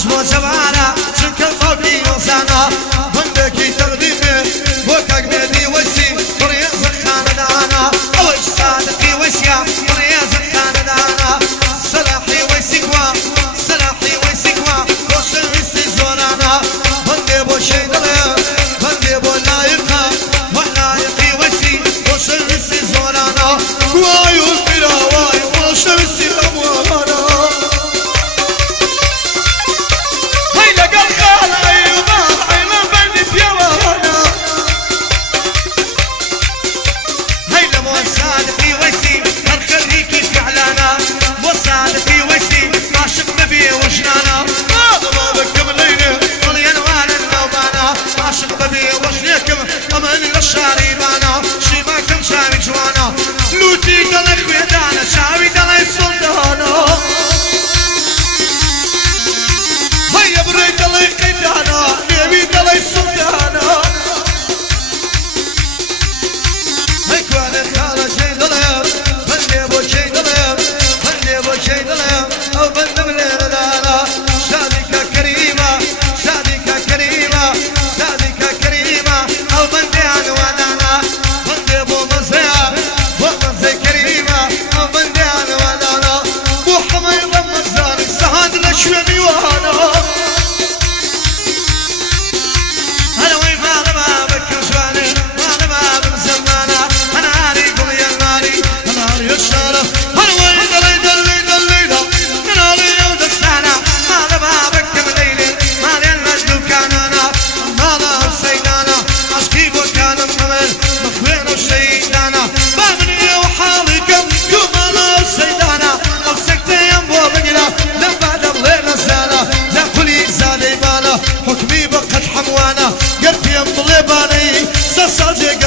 عاش بو جوانا چونك الفوقي وزانا بندكي تقديمي بوكاك بيدي وسي بريز خاندانا اوش صادقي وسيا بريز خاندانا سلاحي وسيكوا سلاحي وسيكوا وش الرسي زورانا بندي بو شي دلي بندي بو لايقا ولايقي وسي وش الرسي زورانا وايو الفرا وايو وش الرسي اموانا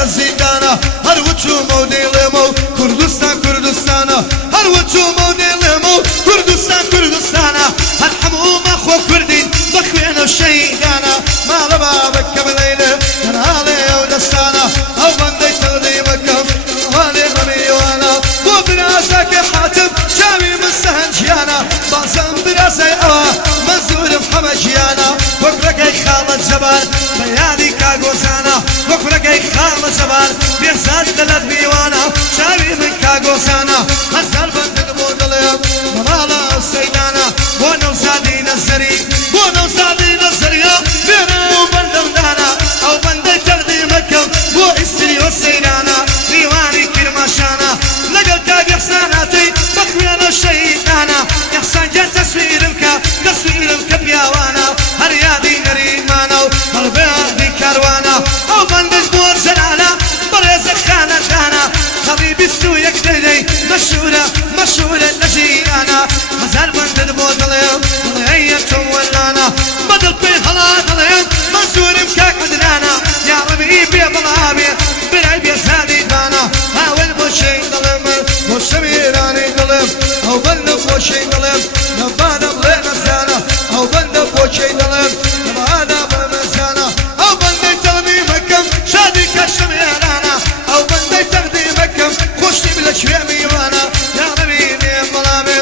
زيدانا هر وچو موديلمو كردستان كردستانا هر وچو موديلمو كردستان كردستانا هر حموما خو كردين بخوين الشيدانا ما لبابك كمليلة هنالي ودستانا او بندي تقديمكم والي رميوانا بو براسك حاتم جامي مستهن جيانا باسم براسي اوا منزور محمجيانا وكركي خالد جبال بيادي كاغوزانا وكركي خالد جبال بيساج دلت بيوانا شاوي من كاغوزانا هزال بندد بودليم مرالا سيدانا ونوزادي نزري ونوزادي نزريا بيرو بندم دانا او بندي تقديمكم بو استريو سيدانا ديواني كرماشانا لقل تاب يحساناتي بخوين الشيدانا يحسان جا تصويرك بياوانا هريادي نريمانا والبيادي كاروانا او بندش بور جلالا بريز خانة جانا حبيبي سويك ديدي مشهورة نجيانا هزال بندد بودليم ولهيتم ولانا بدل بي هلا دليم منزور مكاك عدنانا يا ربي بي بلابي برعي بي زادي بانا هاول بوشي دليم وشميراني دليم او بندب بوشي دليم نبانا بلينا زانا او بندب بوشي دليم نبانا بلينا زانا او بندي تقديمكم شادي كشميرانا او بندي تقديمكم خوشتي بلا شوية ميوانا يا ربي بي بلابي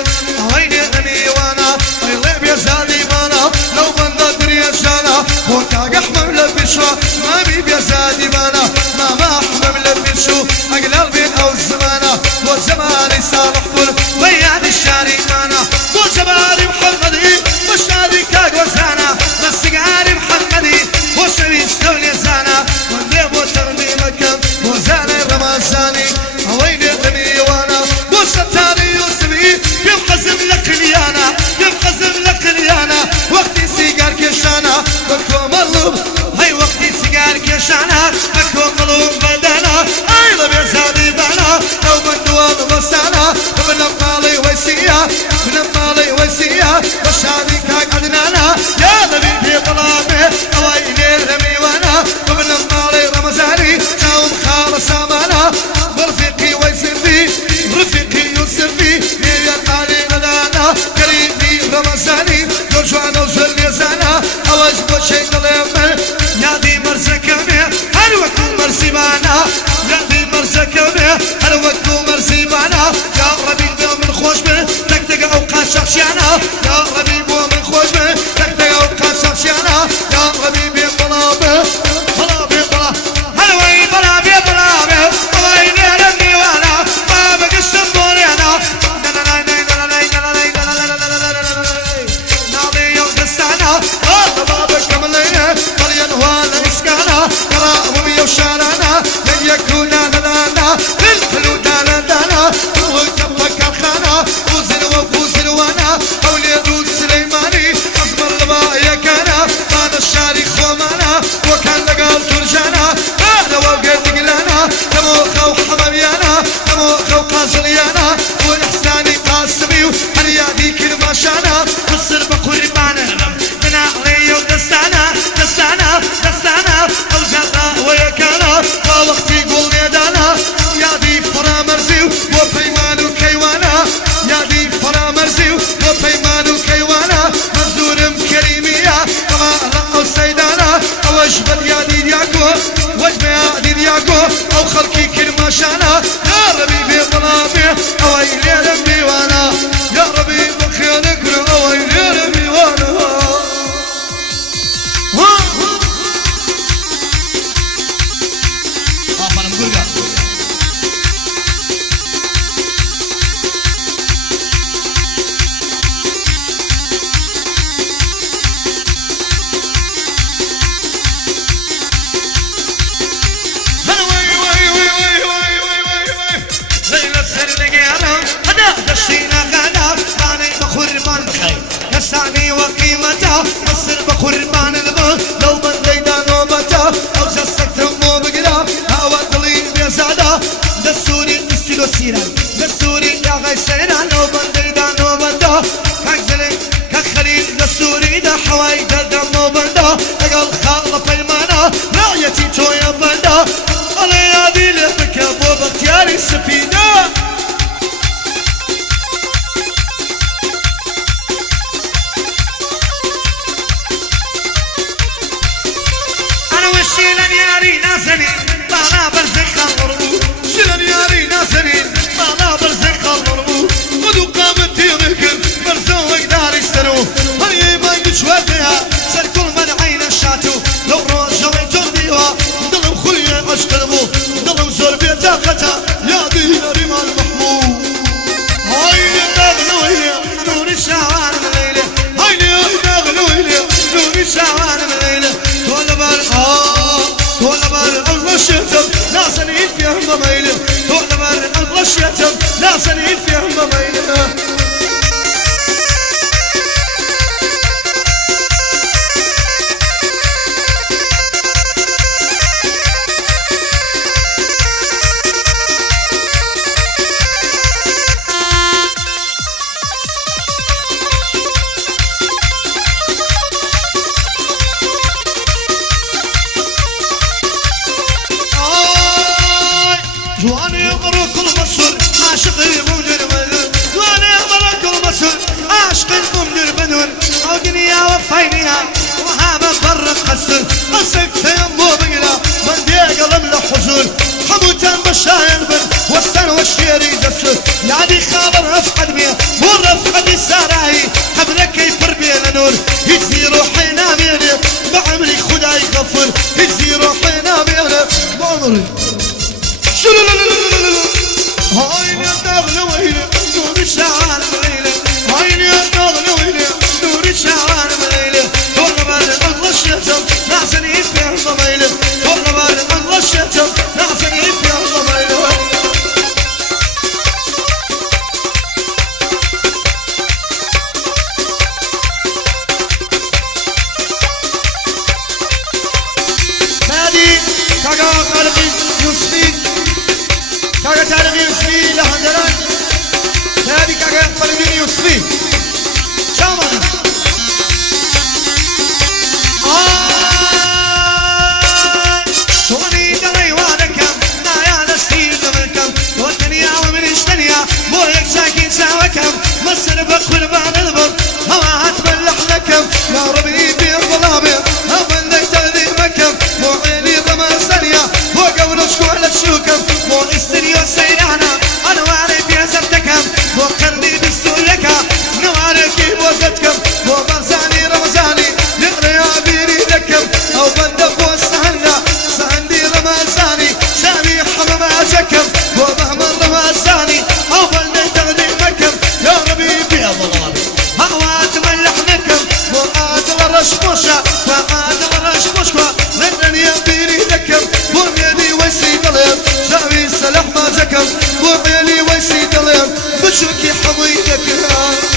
ويني رميوانا ويلي بي زادي بانا لو بندد دريشانا وكاق احمم لبشو ما بي بي زادي بانا ما احمم لبشو اقلال بين او الزمانة وزماني صالح فل ويادي الشاري مانا وزماني مو قازليانا والإحساني قاسمي وحريادي كرماشانا مصر بقربانا من علي ودستانا دستانا دستانا أوجانا ويكانا ووقتي قول يدانا يا دي فرا مرزي وبيمان وكيوانا يا دي فرا مرزي وبيمان وكيوانا منزور كريمية كما أو سيدانا أو أجبد يا دي دياكو وجب يا دي دياكو أو خلقي كرماشانا يا ربي بظلامي أو أيلي بيوانا يا ربي بخيرك أو أيلي بيوانا لساني وقيمته مصر بقربان الموت لو من ليدا نوبته أو جسدت مو بقدا هوا ضلي بيزادا دستوري استيلو سيران دستوري يا غي سيران لو من ليدا نوبته كاكزلي كخليل دستوري دا حواي دا مو بندا اقل خالة بيمانا رعيتي تويا بندا علي نادي لبك ابو بختياري سفينة شيلن ياري نازنين طانا برزق الغربو شيلن ياري نازنين طانا برزق الغربو غدو قامت يمكن برزو يقدر يسترو هني ما يشوفها سر كل من عين الشاتو لو روجو يترديوا ضلم خويا اشقلبو ضلم زور بيتا قتا يا دي ياري مال محمود هاي نغلو إلي نور الشعوان من ليلة هاي نغلو إلي نور الشعوان من ليلة طول بار طول بار الله شتم لا سنين فيهم ضميله طول بار الله شتم لا سنين فيهم ضميله جواني أمرك المصر عاشق المنير منون جواني أمرك المصر عاشق المنير منون أو دنيا وفينيها وهذا برق قصر قصك تيمو بقلا من دي قلم لحزون حموتا مشاين بن والسن والشير يدسر يعني خابر أفقد مية والرفقد الساراي قبلك يفر بين نور يجزي روحي ناميني بعمري خداي يغفر يجزي روحي ناميني بعمري هاي نغلو ويلي نور الشعوان مليلة هاي نغلو ويلي نور الشعوان مليلة كل بار الله الشتم نعسن يفهم ضميلة كل بار الله الشتم نعسن يفهم ضميلة هادي كاكا خالقي يوسفي كاكا تعرف يوسفي لحضرات هذه كاكا قلبي يوسفي شامل شوني دلي وانكم نايا نستيل دملكم والدنيا ومن اشتنيا مو يك ساكين ساوكم مصر بقربان البر هوا هتبلح لكم يا ربي بير ظلامي هم اللي تغذيبكم مو عيني ضماسانيا مو قولشكو على تشوكم مو استريو سيرانا انا وعرف يا زبتكم مو قرني بالسولكا نوارك بوزتكم مو مرزاني رمزاني نقرا يا بيري لكم او بندق وسهلنا سهندي رمزاني شامي حماماتكم مو مهمن رمزاني او بلده تغنيمكم يا ربي بيا ظلامي هوات ملحنكم مو قادر رشموشة فقادر رشموشكوا لنن يا بيري لكم مو بيدي ويسيد اليم شامي سلح ماتكم مو بيدي ويسيد اليم بشوكي حميدكم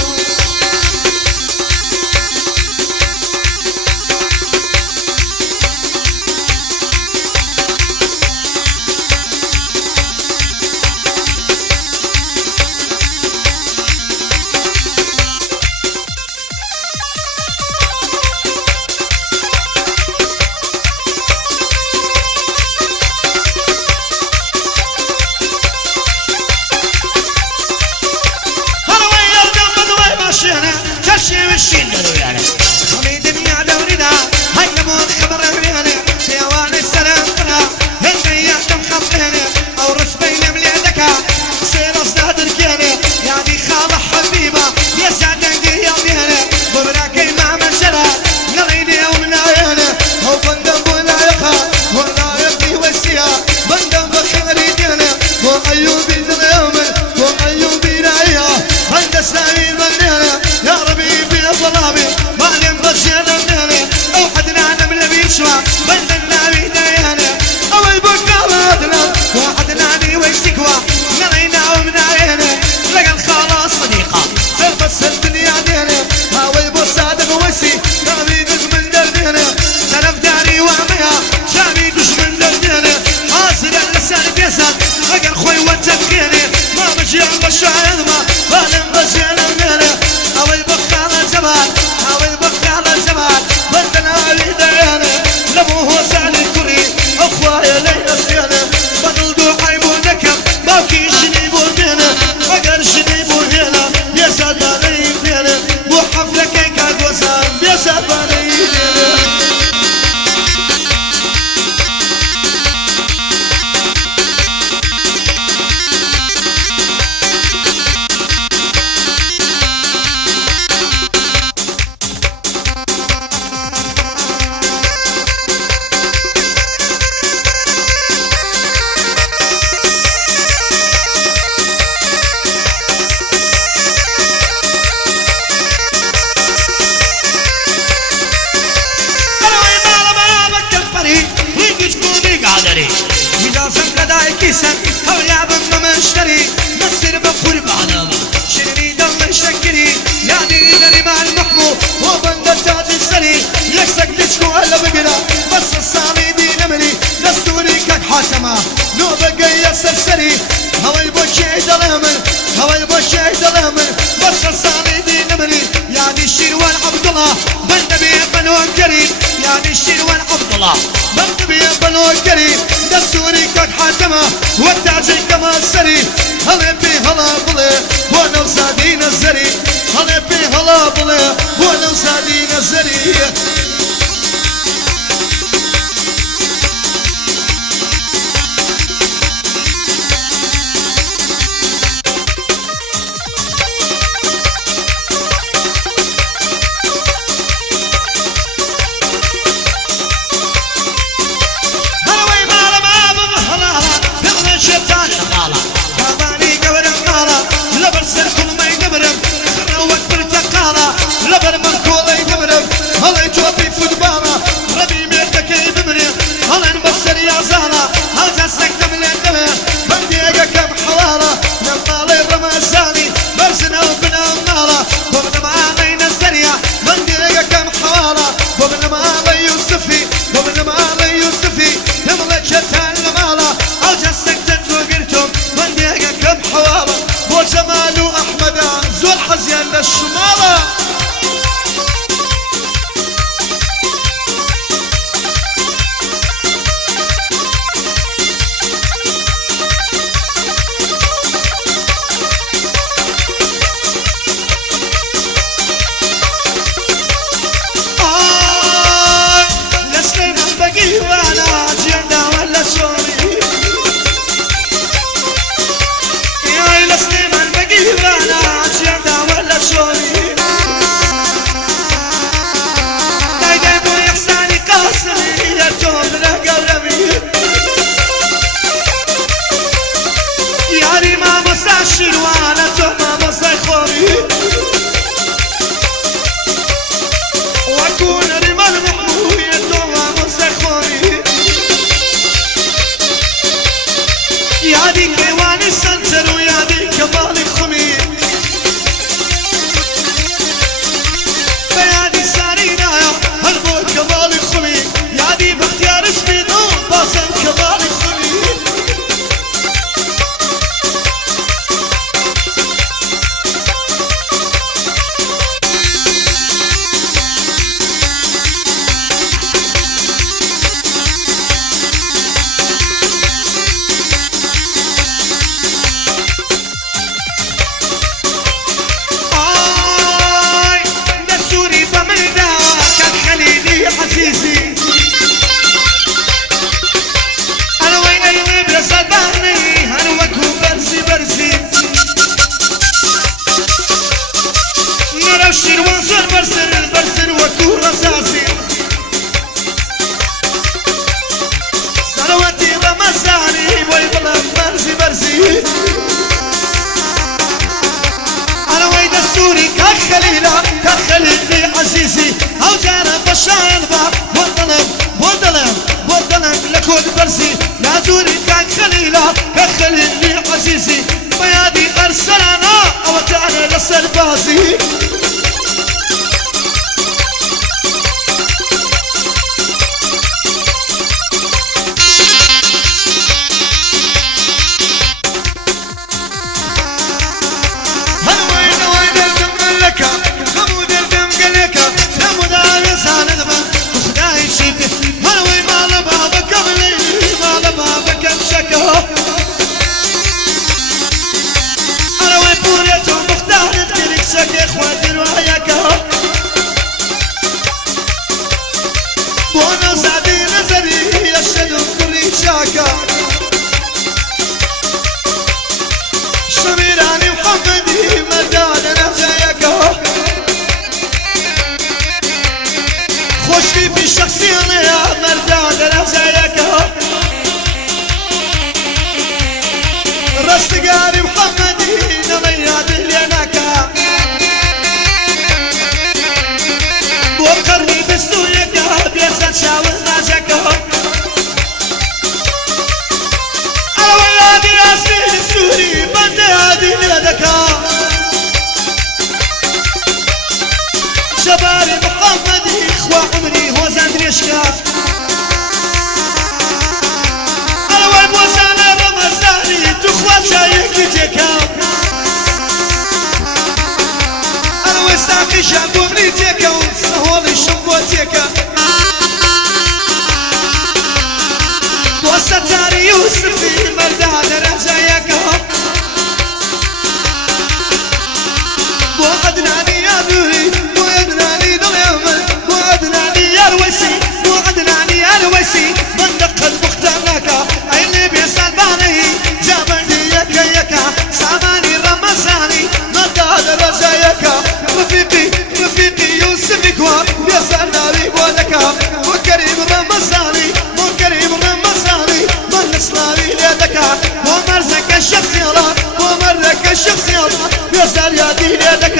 الله مكتبي بنوكري دستوري كك حاتمة والتاجي كما سري هلا بي هلا بلي وانا وسادي نزري هلا بي هلا بلي وانا وسادي نزري لبر من كولي دمرم هلا توبي فوتبالا ربي ميتكي بمري هلا نبصر يا زهرة هذا سكتم للدمر بنديقة كم حلالة نمالي رمزاني برسنا وبنا منالة وبنا معالي نزريا بنديقة كم حلالة وبنا معالي يوسفي وبنا معالي يوسفي يملك شتان المالة هذا سكتت وقرتم بنديقة كم حلالة وجمال أحمد زول حزيان للشمالة شروانة توما مصاي خوري وأكون رمال محموية توما مصاي خوري يا دي كيواني سنتر ويا دي كمالي خمي بيا دي سارينا هالبو كمالي خمي يا دي باختيار اسمي نوم باسم كمالي خمي أنا ويد السوري كخليلة كخليلي عزيزي أو جانا بشايلبا وضلم لكود برسي يا زوري كخليلة كخليلي عزيزي بيادي أرسلنا أو تعالى لسربازي شميراني محمدي مداد نفسيك خوشي في شخصية يا مرداد نفسيك رستقاري محمدي نمياد ليناك وقرني بسويك بيسد شاور ناجك على ولادي راسي السوري بند هادي ليدك شباري محمدي اخوة عمري هوزان دريشكا على والبوزانة رمزاني تخوة شايكي تيكا على وستاقي شابو بريتيكا وصهولي شبوتيكا ويسي من دق المختلك اللي بيسال باني جابني يكا يكا ساماني رمزاني نضاد رجايك رفيقي يوسف كواب يسال ناري بولك وكريم رمزاني من نسلاني ليدك ومرزك الشخصيات يسال يدي ليدك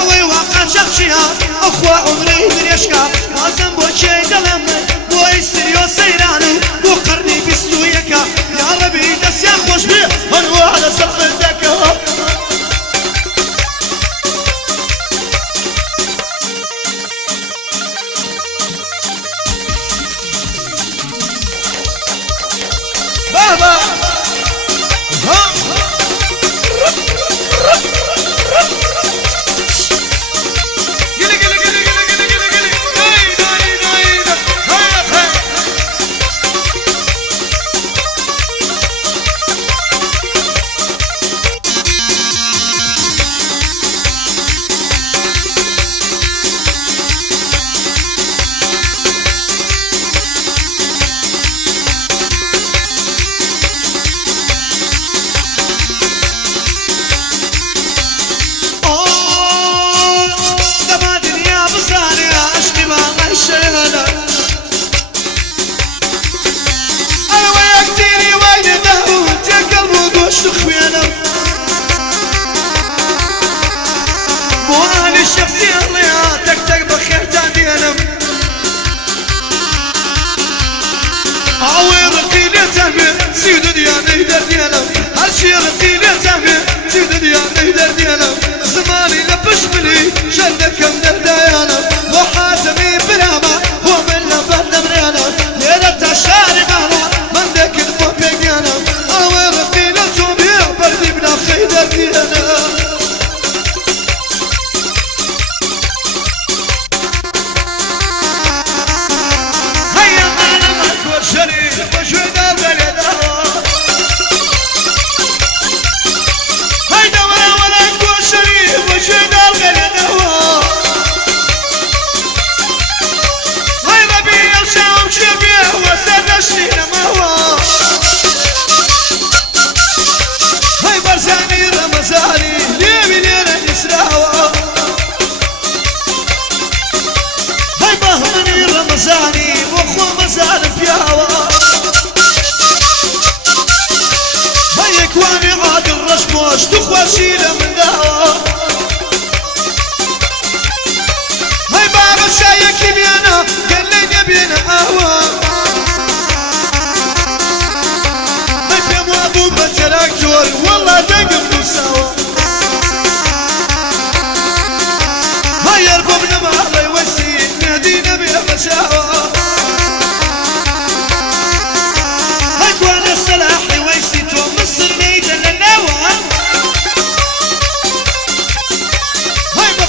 اوي واقع شخصيات اخوة عمري من يشكا وازم بوشي دلمي ويسريو سيراني وقرني بسويكا يا ربي دس يا خوش بيه هنو على سقف الدكا بابا زماني لبش بلي شدكم درديانا وحاتمي براما ومن لبن بريانا ليلة الشاري مهلا من ذاك المبيانا اوي رقيلة توبيع بردي بلا خيدر ديانا هيا معنا مكوى شريف وشوينا بليدا تخوشينا من دهوا هاي بابا شايك بينا قال لي نبينا قهوة هاي في موضوع بتراكتور والله دقم سوا هاي ارببنا ما الله يوسي نهدينا بيا بشاوة هاي كوانا السلاح يوسي تو مصر نيدا للنوى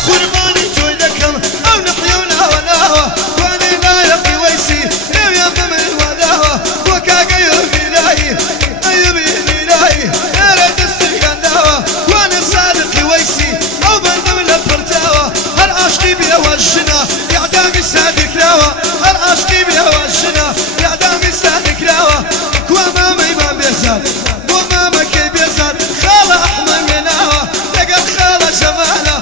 قرباني تويدكم او نحيونا وناوة واني لا يقي ويسي يو يم من وداوة وكاك ايوب الهي يا ريت السرقان داوة وانا صادق ويسي او بندم لبرتاوة هل عشقي بيا وجنا يعدامي سادك لاوة هل عشقي بيا وجنا يعدامي سادك لاوة كواما ميما بيزاد وماما كي بيزاد خالة احمد مناوة لقد خالة جمالة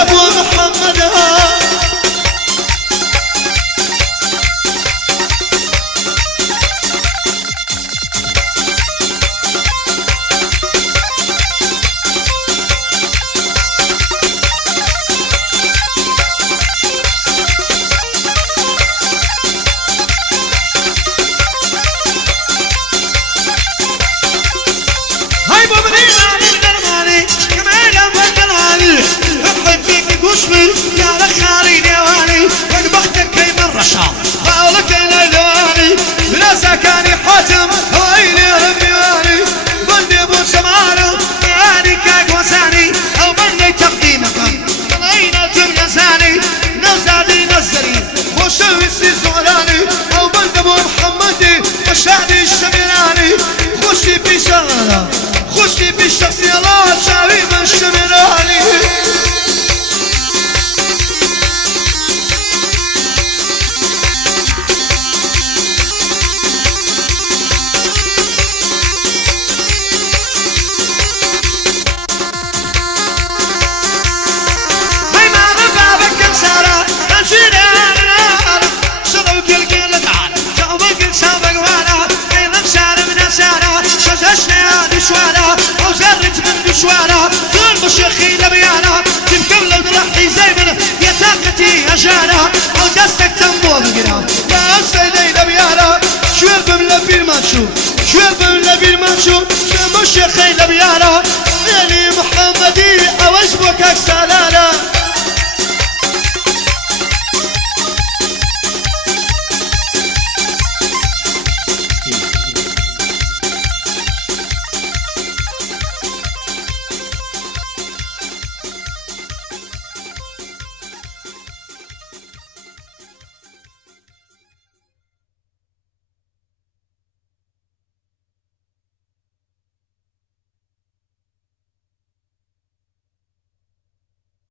أبو محمد يا لخاري ديواني وقبختك كي من رشا قولك إلى دواني بلا سكاني حاتم هويني ربيواني بندي أبو سمارو يعني كاك وساني أو بندي تقديمك طلعينا تمنزاني نزادي نزري وشوي السيزولاني أو بند أبو محمدي وشادي الشميراني خشي في شغلة خشي في الشخصيات شاوي من الشميراني شوانا او زرت من بشوانا ظلم الشيخي لبيانا تبكم لو درحتي زي من يتاقتي اجانا او جستك تنبو بقرا لا سيدي لبيانا شوير بملبي الماتشو شوير بملبي الماتشو ظلم الشيخي لبيانا يعني محمدي او اسبوك اكسالانا